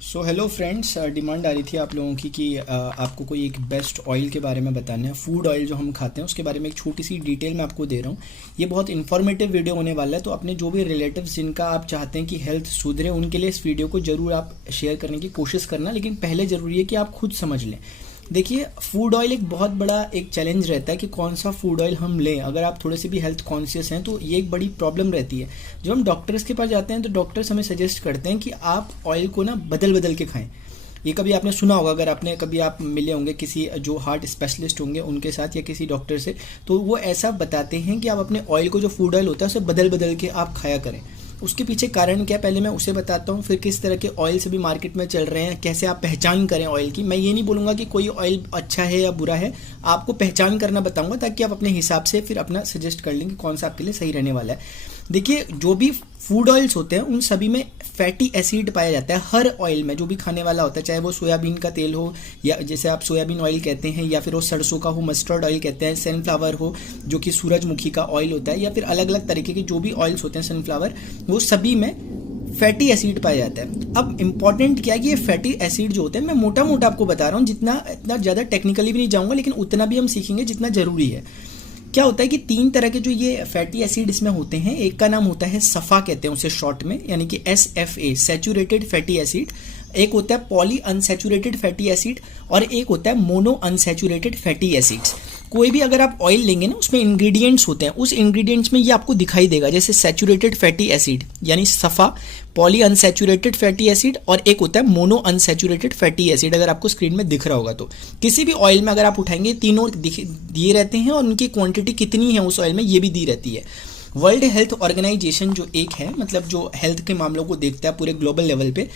So hello friends, demand आ रही थी आप लोगों की कि आपको कोई एक बेस्ट ऑयल के बारे में बताना है। फूड ऑयल जो हम खाते हैं उसके बारे में एक छोटी सी डिटेल मैं आपको दे रहा हूँ। ये बहुत इन्फॉर्मेटिव वीडियो होने वाला है, तो अपने जो भी रिलेटिव्स जिनका आप चाहते हैं कि हेल्थ सुधरे उनके लिए इस वीडियो को ज़रूर आप शेयर करने की कोशिश करना। लेकिन पहले ज़रूरी है कि आप खुद समझ लें। देखिए, फूड ऑयल एक बहुत बड़ा एक चैलेंज रहता है कि कौन सा फूड ऑयल हम लें। अगर आप थोड़े से भी हेल्थ कॉन्शियस हैं तो ये एक बड़ी प्रॉब्लम रहती है। जब हम डॉक्टर्स के पास जाते हैं तो डॉक्टर्स हमें सजेस्ट करते हैं कि आप ऑयल को ना बदल बदल के खाएं। ये कभी आपने सुना होगा, अगर आपने कभी आप मिले होंगे किसी जो हार्ट स्पेशलिस्ट होंगे उनके साथ या किसी डॉक्टर से, तो वो ऐसा बताते हैं कि आप अपने ऑयल को, जो फूड ऑयल होता है, उसे बदल बदल के आप खाया करें। उसके पीछे कारण क्या है पहले मैं उसे बताता हूँ, फिर किस तरह के ऑयल से भी मार्केट में चल रहे हैं, कैसे आप पहचान करें ऑयल की। मैं ये नहीं बोलूँगा कि कोई ऑयल अच्छा है या बुरा है, आपको पहचान करना बताऊँगा ताकि आप अपने हिसाब से फिर अपना सजेस्ट कर लें कि कौन सा आपके लिए सही रहने वाला है। देखिए, जो भी फूड ऑयल्स होते हैं उन सभी में फैटी एसिड पाया जाता है। हर ऑयल में जो भी खाने वाला होता है, चाहे वो सोयाबीन का तेल हो या जैसे आप सोयाबीन ऑयल कहते हैं, या फिर वो सरसों का हो, मस्टर्ड ऑयल कहते हैं, सनफ्लावर हो जो कि सूरजमुखी का ऑयल होता है, या फिर अलग अलग तरीके के जो भी ऑयल्स होते हैं सनफ्लावर, वो सभी में फैटी एसिड पाया जाता है। अब इंपॉर्टेंट क्या है कि ये फैटी एसिड जो होते हैं, मैं मोटा मोटा आपको बता रहा हूँ, जितना इतना ज़्यादा टेक्निकली भी नहीं जाऊँगा, लेकिन उतना भी हम सीखेंगे जितना ज़रूरी है। क्या होता है कि तीन तरह के जो ये फैटी एसिड इसमें होते हैं। एक का नाम होता है सफ़ा, कहते हैं उसे शॉर्ट में, यानी कि SFA, सैचुरेटेड फैटी एसिड। एक होता है पॉली अनसैचुरेटेड फैटी एसिड, और एक होता है मोनो अनसैचुरेटेड फैटी एसिड्स। कोई भी अगर आप ऑयल लेंगे ना, उसमें इंग्रेडिएंट्स होते हैं, उस इंग्रेडिएंट्स में ये आपको दिखाई देगा, जैसे सैचुरेटेड फैटी एसिड यानी सफ़ा, पॉली अनसैचुरेटेड फैटी एसिड, और एक होता है मोनो अनसैचुरेटेड फैटी एसिड। अगर आपको स्क्रीन में दिख रहा होगा तो किसी भी ऑयल में अगर आप उठाएंगे, तीनों दिए रहते हैं, और उनकी क्वांटिटी कितनी है उस ऑयल में ये भी दी रहती है। वर्ल्ड हेल्थ ऑर्गेनाइजेशन जो एक है, मतलब जो हेल्थ के मामलों को देखता है पूरे ग्लोबल लेवल पे,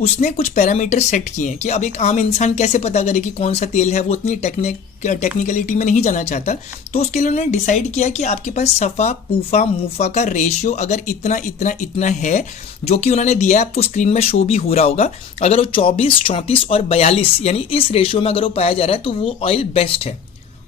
उसने कुछ पैरामीटर सेट किए हैं कि अब एक आम इंसान कैसे पता करे कि कौन सा तेल है। वो उतनी टेक्निकलिटी में नहीं जाना चाहता, तो उसके लिए उन्होंने डिसाइड किया कि आपके पास सफ़ा, पूफा, मुफा का रेशियो अगर इतना इतना इतना है, जो कि उन्होंने दिया है, आपको स्क्रीन में शो भी हो रहा होगा। अगर वो 24, 34 और 42 यानी इस रेशियो में अगर वो पाया जा रहा है तो वो ऑयल बेस्ट है।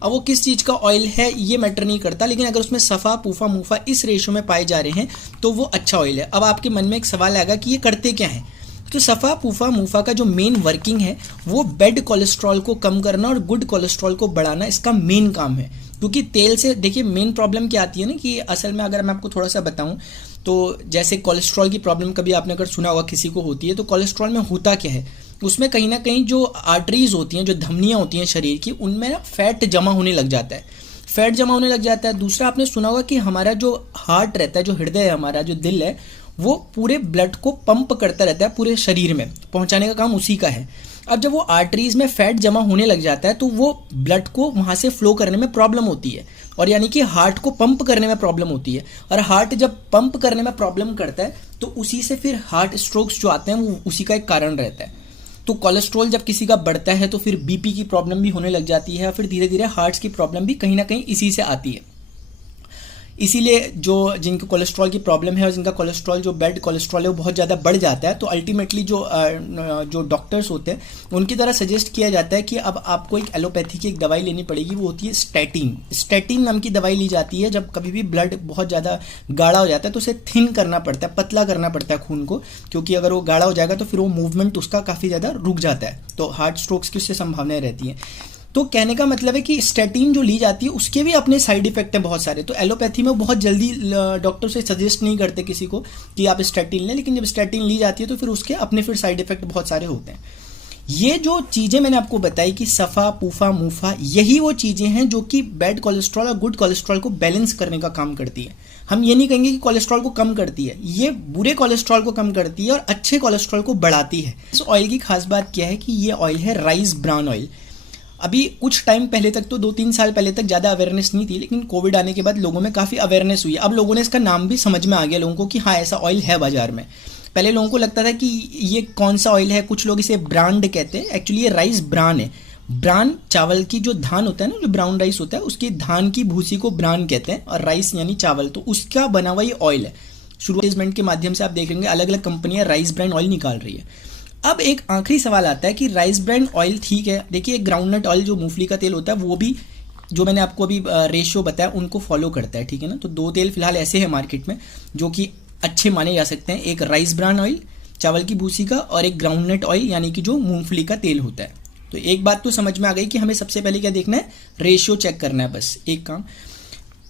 अब वो किस चीज़ का ऑयल है ये मैटर नहीं करता, लेकिन अगर उसमें सफ़ा, पूफा, मुफा इस रेशियो में पाए जा रहे हैं तो वो अच्छा ऑयल है। अब आपके मन में एक सवाल आएगा कि ये करते क्या है। तो सफ़ा, पूफा, मुफा का जो मेन वर्किंग है वो बैड कोलेस्ट्रॉल को कम करना और गुड कोलेस्ट्रॉल को बढ़ाना, इसका मेन काम है। क्योंकि तेल से देखिए मेन प्रॉब्लम क्या आती है ना, कि असल में अगर मैं आपको थोड़ा सा बताऊं तो जैसे कोलेस्ट्रॉल की प्रॉब्लम कभी आपने अगर सुना होगा किसी को होती है, तो कोलेस्ट्रॉल में होता क्या है, उसमें कहीं ना कहीं जो आर्टरीज होती हैं, जो धमनियाँ होती हैं शरीर की, उनमें ना फैट जमा होने लग जाता है। फैट जमा होने लग जाता है। दूसरा आपने सुना होगा कि हमारा जो हार्ट रहता है, जो हृदय है, हमारा जो दिल है, वो पूरे ब्लड को पंप करता रहता है, पूरे शरीर में पहुंचाने का काम उसी का है। अब जब वो आर्टरीज में फैट जमा होने लग जाता है तो वो ब्लड को वहां से फ्लो करने में प्रॉब्लम होती है, और यानी कि हार्ट को पंप करने में प्रॉब्लम होती है। और हार्ट जब पंप करने में प्रॉब्लम करता है तो उसी से फिर हार्ट स्ट्रोक्स जो आते हैं वो उसी का एक कारण रहता है। तो कोलेस्ट्रॉल जब किसी का बढ़ता है तो फिर बीपी की प्रॉब्लम भी होने लग जाती है, फिर धीरे धीरे हार्ट्स की प्रॉब्लम भी कहीं ना कहीं इसी से आती है। इसीलिए जो जिनके कोलेस्ट्रॉल की प्रॉब्लम है और जिनका कोलेस्ट्रॉल जो बैड कोलेस्ट्रॉल है वो बहुत ज़्यादा बढ़ जाता है, तो अल्टीमेटली जो डॉक्टर्स होते हैं उनकी तरह सजेस्ट किया जाता है कि अब आपको एक एलोपैथी की एक दवाई लेनी पड़ेगी। वो होती है स्टैटिन। स्टैटिन नाम की दवाई ली जाती है जब कभी भी ब्लड बहुत ज़्यादा गाढ़ा हो जाता है, तो उसे थिन करना पड़ता है, पतला करना पड़ता है खून को, क्योंकि अगर वो गाढ़ा हो जाएगा तो फिर वो मूवमेंट उसका काफ़ी ज़्यादा रुक जाता है, तो हार्ट स्ट्रोक्स की उससे संभावनाएं रहती हैं। तो कहने का मतलब है कि स्टैटिन जो ली जाती है उसके भी अपने साइड इफेक्ट हैं बहुत सारे। तो एलोपैथी में बहुत जल्दी डॉक्टर से सजेस्ट नहीं करते किसी को कि आप स्टैटिन लें, लेकिन जब स्टैटिन ली जाती है तो फिर उसके अपने फिर साइड इफेक्ट बहुत सारे होते हैं। ये जो चीज़ें मैंने आपको बताई कि सफ़ा, पूफा, मुफा, यही वो चीज़ें हैं जो कि बैड कोलेस्ट्रॉल और गुड कोलेस्ट्रॉल को बैलेंस करने का काम करती है। हम ये नहीं कहेंगे कि कोलेस्ट्रॉल को कम करती है, ये बुरे कोलेस्ट्रॉल को कम करती है और अच्छे कोलेस्ट्रॉल को बढ़ाती है। इस ऑयल की खास बात क्या है कि ये ऑयल है राइस ब्रान ऑयल। अभी कुछ टाइम पहले तक तो 2-3 साल पहले तक ज़्यादा अवेयरनेस नहीं थी, लेकिन कोविड आने के बाद लोगों में काफ़ी अवेयरनेस हुई है। अब लोगों ने इसका नाम भी समझ में आ गया लोगों को कि हाँ ऐसा ऑयल है बाजार में। पहले लोगों को लगता था कि ये कौन सा ऑयल है, कुछ लोग इसे ब्रांड कहते हैं, एक्चुअली ये राइस ब्रान है। ब्रान चावल की जो धान होता है ना, जो ब्राउन राइस होता है, उसकी धान की भूसी को ब्रान कहते हैं, और राइस यानी चावल, तो उसका बना हुआ ये ऑयल है। शुरुआत के माध्यम से आप देखेंगे अलग अलग कंपनियां राइस ब्रान ऑयल निकाल रही है। अब एक आखिरी सवाल आता है कि राइस ब्रान ऑयल ठीक है, देखिए ग्राउंडनट ऑयल जो मूंगफली का तेल होता है वो भी, जो मैंने आपको अभी रेशियो बताया, उनको फॉलो करता है, ठीक है ना। तो दो तेल फिलहाल ऐसे हैं मार्केट में जो कि अच्छे माने जा सकते हैं, एक राइस ब्रान ऑयल चावल की भूसी का, और एक ग्राउंडनट ऑयल यानी कि जो मूंगफली का तेल होता है। तो एक बात तो समझ में आ गई कि हमें सबसे पहले क्या देखना है, रेशियो चेक करना है, बस एक काम।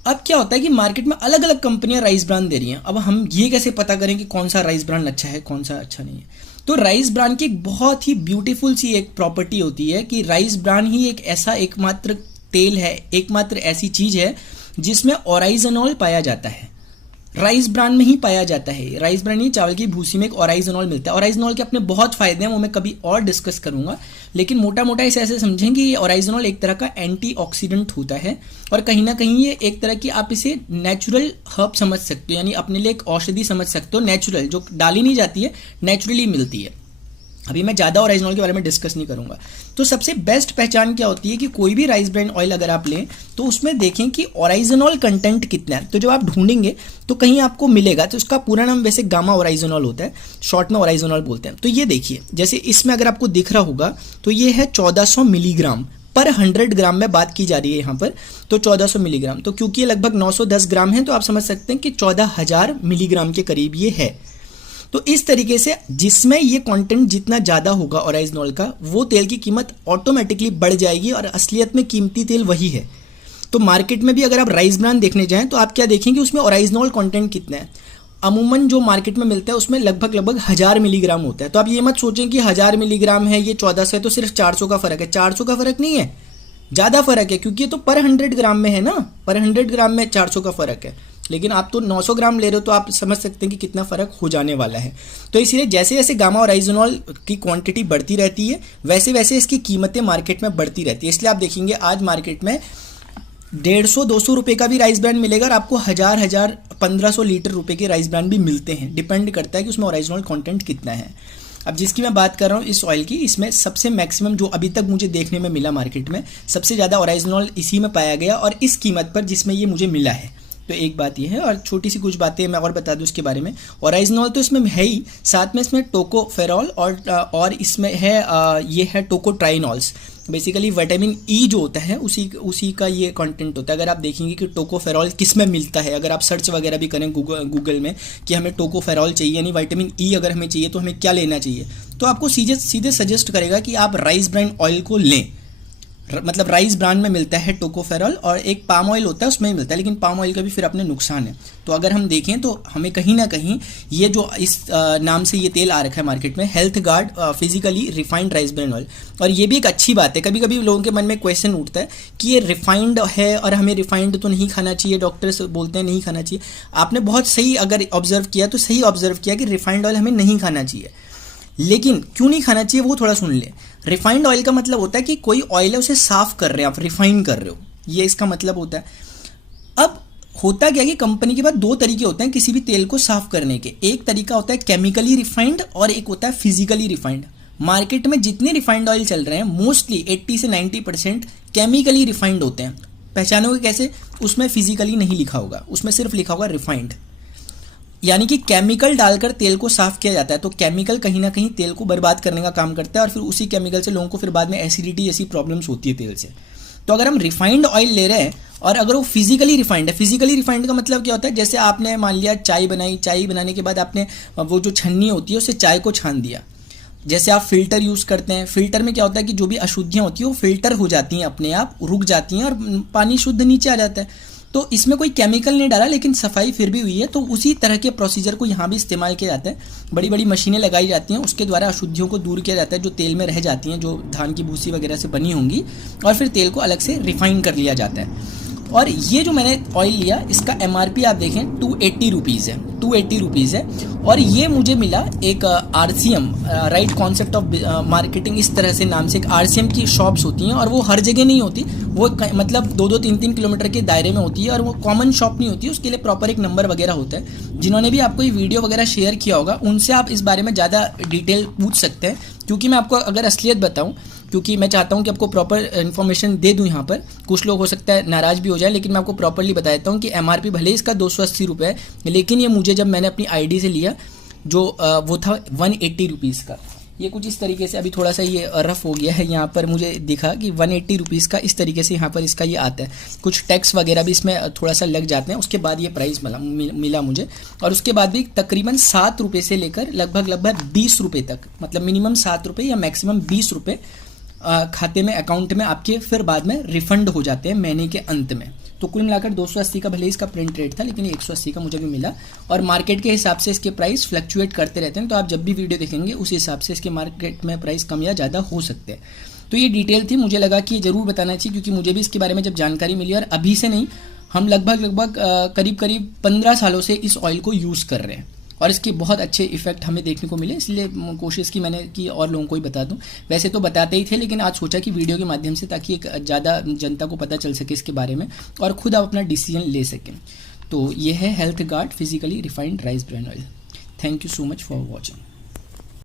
अब क्या होता है कि मार्केट में अलग अलग कंपनियां राइस ब्रांड दे रही हैं। अब हम ये कैसे पता करें कि कौन सा राइस ब्रांड अच्छा है, कौन सा अच्छा नहीं है? तो राइस ब्रांड की एक बहुत ही ब्यूटीफुल सी एक प्रॉपर्टी होती है कि राइस ब्रांड ही एक ऐसा एकमात्र तेल है, एकमात्र ऐसी चीज है जिसमें ओराइजनॉल पाया जाता है। राइस ब्रांड में ही पाया जाता है। राइस ब्रांड ही, चावल की भूसी में एक ओराइजनॉल मिलता है। ओराइजनॉल के अपने बहुत फायदे हैं, वो मैं कभी और डिस्कस करूंगा, लेकिन मोटा मोटा इसे ऐसे समझें कि ये ओराइजनॉल एक तरह का एंटीऑक्सीडेंट होता है, और कहीं ना कहीं ये एक तरह की, आप इसे नेचुरल हर्ब समझ सकते हो, यानी अपने लिए एक औषधि समझ सकते हो, नेचुरल, जो डाली नहीं जाती है, नेचुरली मिलती है। अभी मैं ज़्यादा ओराइजनॉल के बारे में डिस्कस नहीं करूंगा। तो सबसे बेस्ट पहचान क्या होती है कि कोई भी राइस ब्रांड ऑयल अगर आप लें तो उसमें देखें कि ओराइजनॉल कंटेंट कितना है। तो जब आप ढूंढेंगे तो कहीं आपको मिलेगा, तो उसका पूरा नाम वैसे गामा ओराइजनॉल होता है, शॉर्ट में ओराइजनॉल बोलते हैं। तो ये देखिए, जैसे इसमें अगर आपको दिख रहा होगा तो ये है 1400 मिलीग्राम पर 100 ग्राम में बात की जा रही है यहाँ पर, तो 1400 मिलीग्राम। तो क्योंकि ये लगभग 910 ग्राम है तो आप समझ सकते हैं कि 14,000 मिलीग्राम के करीब ये है। तो इस तरीके से जिसमें ये कंटेंट जितना ज़्यादा होगा ओराइजनॉल का, वो तेल की कीमत ऑटोमेटिकली बढ़ जाएगी, और असलियत में कीमती तेल वही है। तो मार्केट में भी अगर आप राइस ब्रांड देखने जाएं तो आप क्या देखेंगे, उसमें ओराइजनॉल कंटेंट कितना है। अमूमन जो मार्केट में मिलता है उसमें लगभग 1000 मिलीग्राम होता है। तो आप ये मत सोचें कि 1000 मिलीग्राम है, ये 1400 है, तो सिर्फ 400 का फर्क है। 400 का फर्क नहीं है, ज़्यादा फर्क है, क्योंकि ये तो पर 100 ग्राम में है ना, पर 100 ग्राम में 400 का फर्क है। लेकिन आप तो 900 ग्राम ले रहे हो, तो आप समझ सकते हैं कि कितना फर्क हो जाने वाला है। तो इसलिए जैसे जैसे गामा ओराइजनॉल की क्वांटिटी बढ़ती रहती है, वैसे वैसे इसकी कीमतें मार्केट में बढ़ती रहती है। इसलिए आप देखेंगे आज मार्केट में 150-200 रुपये का भी राइस ब्रांड मिलेगा, और आपको 1000 1500 लीटर रुपए के राइस ब्रांड भी मिलते हैं। डिपेंड करता है कि उसमें ओराइजनॉल कंटेंट कितना है। अब जिसकी मैं बात कर रहा हूँ इस ऑयल की, इसमें सबसे मैक्सिमम जो अभी तक मुझे देखने में मिला मार्केट में, सबसे ज़्यादा ओराइजनॉल इसी में पाया गया, और इस कीमत पर जिसमें ये मुझे मिला है। तो एक बात ये है, और छोटी सी कुछ बातें मैं और बता दूं इसके बारे में। ओराइजनॉल तो इसमें है ही, साथ में इसमें टोकोफेरॉल और इसमें है ये है टोकोट्राइनॉल्स। बेसिकली विटामिन ई जो होता है उसी का ये कंटेंट होता है। अगर आप देखेंगे कि टोकोफेरॉल किस में मिलता है, अगर आप सर्च वगैरह भी करें गूगल में कि हमें टोकोफेरॉल चाहिए, यानी विटामिन ई अगर हमें चाहिए तो हमें क्या लेना चाहिए, तो आपको सीधे सजेस्ट करेगा कि आप राइस ब्रांड ऑयल को लें। मतलब राइस ब्रांड में मिलता है टोकोफेरॉल, और एक पाम ऑयल होता है उसमें ही मिलता है, लेकिन पाम ऑयल का भी फिर अपने नुकसान है। तो अगर हम देखें तो हमें कहीं ना कहीं ये जो इस नाम से ये तेल आ रखा है मार्केट में, health guard physically refined rice brand oil. और ये भी एक अच्छी बात है। कभी कभी लोगों के मन में क्वेश्चन उठता है कि ये रिफाइंड है और हमें रिफाइंड तो नहीं खाना चाहिए, डॉक्टर्स बोलते हैं नहीं खाना चाहिए। आपने बहुत सही अगर ऑब्जर्व किया तो सही ऑब्जर्व किया कि रिफाइंड ऑयल हमें नहीं खाना चाहिए, लेकिन क्यों नहीं खाना चाहिए वो थोड़ा सुन ले। रिफाइंड ऑयल का मतलब होता है कि कोई ऑयल है उसे साफ कर रहे हैं आप, रिफाइन कर रहे हो, ये इसका मतलब होता है। अब होता क्या है कि कंपनी के पास दो तरीके होते हैं किसी भी तेल को साफ करने के। एक तरीका होता है केमिकली रिफाइंड, और एक होता है फिजिकली रिफाइंड। मार्केट में जितने रिफाइंड ऑयल चल रहे हैं मोस्टली 80 से 90% केमिकली रिफाइंड होते हैं। पहचानोगे कैसे? उसमें फिजिकली नहीं लिखा होगा, उसमें सिर्फ लिखा होगा रिफाइंड, यानी कि केमिकल डालकर तेल को साफ किया जाता है। तो केमिकल कहीं ना कहीं तेल को बर्बाद करने का काम करता है, और फिर उसी केमिकल से लोगों को फिर बाद में एसिडिटी जैसी प्रॉब्लम्स होती है तेल से। तो अगर हम रिफाइंड ऑयल ले रहे हैं और अगर वो फिजिकली रिफाइंड है, फिजिकली रिफाइंड का मतलब क्या होता है, जैसे आपने मान लिया चाय बनाई, चाय बनाने के बाद आपने वो जो छन्नी होती है उससे चाय को छान दिया। जैसे आप फिल्टर यूज़ करते हैं, फिल्टर में क्या होता है कि जो भी अशुद्धियाँ होती है वो फिल्टर हो जाती हैं, अपने आप रुक जाती हैं और पानी शुद्ध नीचे आ जाता है। तो इसमें कोई केमिकल नहीं डाला, लेकिन सफाई फिर भी हुई है। तो उसी तरह के प्रोसीजर को यहाँ भी इस्तेमाल किया जाता है। बड़ी बड़ी मशीनें लगाई जाती हैं, उसके द्वारा अशुद्धियों को दूर किया जाता है जो तेल में रह जाती हैं, जो धान की भूसी वगैरह से बनी होंगी, और फिर तेल को अलग से रिफाइन कर लिया जाता है। और ये जो मैंने ऑयल लिया इसका MRP आप देखें 280 रुपीज़ है, 280 रुपीज़ है। और ये मुझे मिला एक RCM, right concept of marketing, इस तरह से नाम से एक RCM की शॉप्स होती हैं, और वो हर जगह नहीं होती, वो मतलब 2-2, 3-3 किलोमीटर के दायरे में होती है, और वो कॉमन शॉप नहीं होती, उसके लिए प्रॉपर एक नंबर वगैरह होता है। जिन्होंने भी आपको ये वीडियो वगैरह शेयर किया होगा उनसे आप इस बारे में ज़्यादा डिटेल पूछ सकते हैं, क्योंकि मैं आपको अगर असलियत बताऊँ, क्योंकि मैं चाहता हूं कि आपको प्रॉपर इन्फॉर्मेशन दे दूं। यहाँ पर कुछ लोग हो सकता है नाराज़ भी हो जाए, लेकिन मैं आपको प्रॉपरली बता देता हूं कि MRP भले इसका 280 रुपये है, लेकिन ये मुझे जब मैंने अपनी ID से लिया जो वो था 180 रुपीज़ का। ये कुछ इस तरीके से, अभी थोड़ा सा ये रफ हो गया है, यहाँ पर मुझे दिखा कि 180 रुपीज़ का इस तरीके से यहाँ पर इसका ये आता है। कुछ टैक्स वगैरह भी इसमें थोड़ा सा लग जाते हैं, उसके बाद ये प्राइस मिला मुझे। और उसके बाद भी तकरीबन 7 रुपये से लेकर लगभग 20 रुपये तक, मतलब मिनिमम 7 रुपये या मैक्सिमम 20 रुपये खाते में, अकाउंट में आपके फिर बाद में रिफंड हो जाते हैं महीने के अंत में। तो कुल मिलाकर 280 का भले ही इसका प्रिंट रेट था, लेकिन 180 का मुझे भी मिला। और मार्केट के हिसाब से इसके प्राइस फ्लक्चुएट करते रहते हैं, तो आप जब भी वीडियो देखेंगे उस हिसाब से इसके मार्केट में प्राइस कम या ज़्यादा हो सकते हैं। तो ये डिटेल थी, मुझे लगा कि ज़रूर बताना चाहिए, क्योंकि मुझे भी इसके बारे में जब जानकारी मिली, और अभी से नहीं, हम लगभग करीब 15 सालों से इस ऑयल को यूज़ कर रहे हैं और इसके बहुत अच्छे इफेक्ट हमें देखने को मिले, इसलिए कोशिश की मैंने कि और लोगों को ही बता दूं। वैसे तो बताते ही थे, लेकिन आज सोचा कि वीडियो के माध्यम से, ताकि एक ज़्यादा जनता को पता चल सके इसके बारे में और खुद आप अपना डिसीजन ले सकें। तो ये है health guard physically refined rice bran oil. Thank you so much for watching.